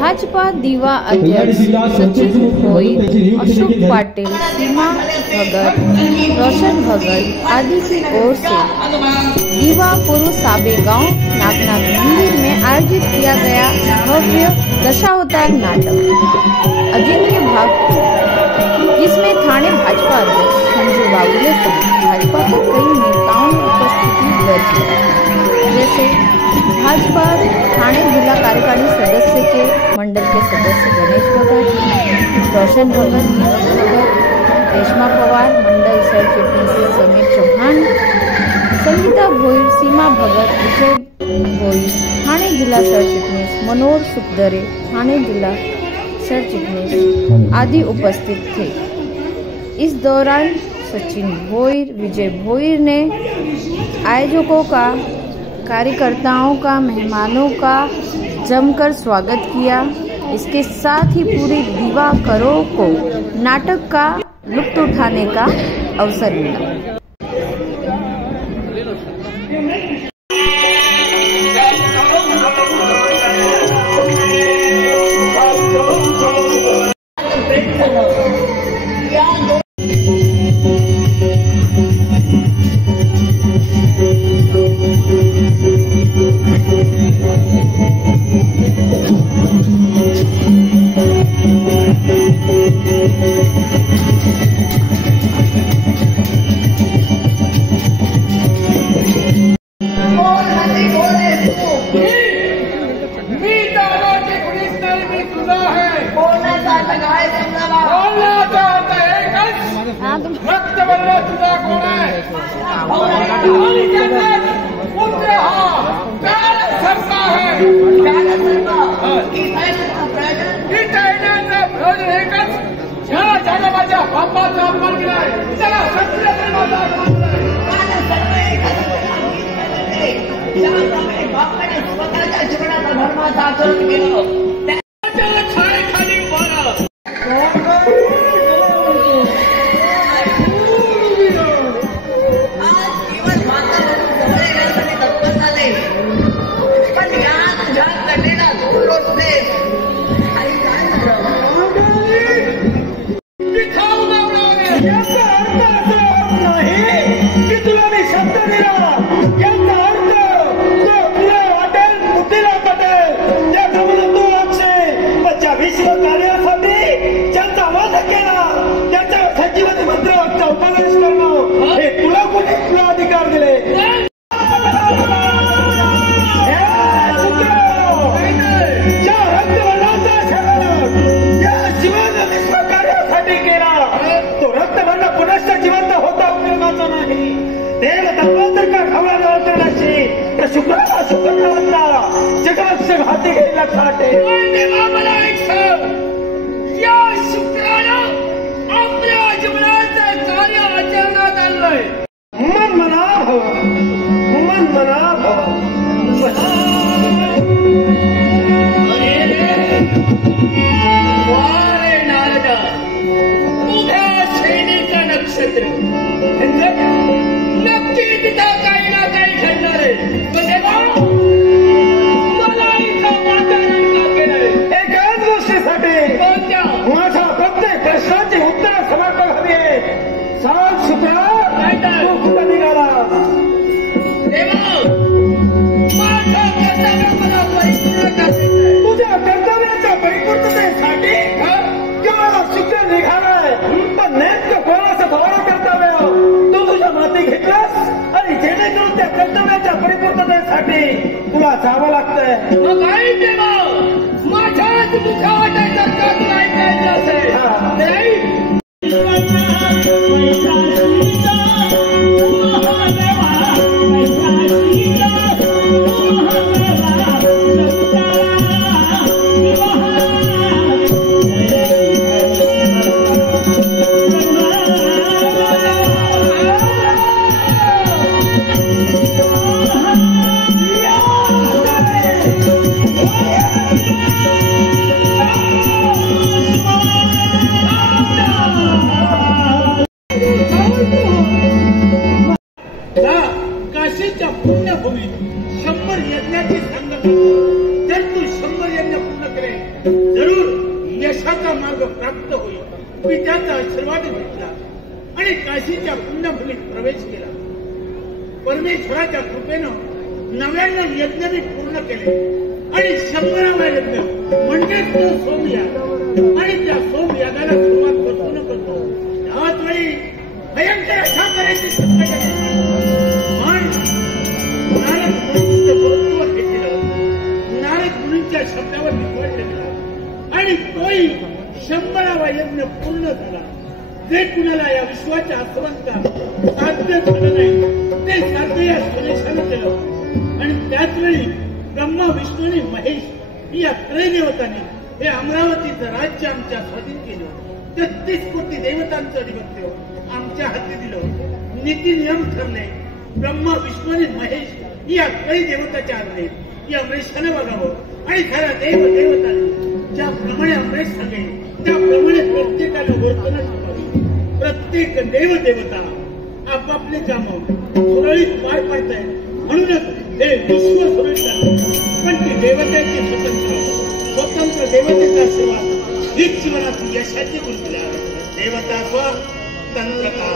भाजपा दिवा अध्यक्ष सचिन भोईर, अशोक पाटिल, सीमा भगत, रोशन भगत आदि की ओर से दिवा पूर्व साबे गांव नागनाथ मंदिर में आयोजित किया गया भव्य दशावतार नाटक अजिंक्य भाग 2, जिसमें थाने भाजपा अध्यक्ष संजू बाबुले सहित भाजपा के कई नेताओं ने उपस्थिति दर्ज की, जैसे भाजपा थाने जिला कार्यकारिणी सदस्य के मंडल के सदस्य गणेश भगत, रोशन भगत, रेशमा पवार, मंडल सह चिटनीस समीर चौहान, संगीता भोईर, सीमा भगत, विजय भोईर, थाने जिला सह चिटनीस मनोहर सुखदरे, थाने जिला सह चिटनीस आदि उपस्थित थे। इस दौरान सचिन भोईर, विजय भोईर ने आयोजकों का, कार्यकर्ताओं का, मेहमानों का जमकर स्वागत किया। इसके साथ ही पूरी दिवाकरों को नाटक का लुत्फ उठाने का अवसर मिला। Oh, असा मार्ग प्राप्त होईल. मी त्याचा आशीर्वाद घेतला आणि काशीच्या पुण्यभूमीत प्रवेश केला. परमेश्वराच्या कृपेनं 99 यज्ञ मी पूर्ण केले आणि 100वा यज्ञ म्हणजेच तो सोमयाग आणि त्या सोमयागाला सुरुवात करतो न करतो त्याच वेळी भयंकर अशा करायची शक्यता पण नारद मुनींचं बरोबर हे केलं. नारद मुनींच्या शब्दावर विश्वास ठेवला आणि तोही 100वा यज्ञ पूर्ण झाला. जे कुणाला या विश्वाच्या आसवंता साध्य झालं नाही ते साध्य या सुरेशानं केलं. आणि त्याच वेळी ब्रह्मा विष्णू आणि महेश या त्रयदेवतांनी हे अमरावतीचं राज्य आमच्या स्वाधीन केलं. 33 कोटी देवतांचं अधिपत्य आमच्या हाती दिलं. नीती नियम ठरले. ब्रह्मा विष्णू आणि महेश या त्रयदेवताच्या आज्ञेत या अमरेशानं वागावं आणि खऱ्या देवतांनी ज्याप्रमाणे अमरेश सांगेल त्याप्रमाणे प्रत्येकानं वर्तन ठेवावी. प्रत्येक देवदेवता आपापले कामं सुरळीत पार पाडतायत म्हणूनच हे विश्व सुरळीत चालतं. पण ती देवतेची स्वतंत्र देवतेचा सेवा हीच जीवनात यशाची गुंतला. देवता स्वतंत्रता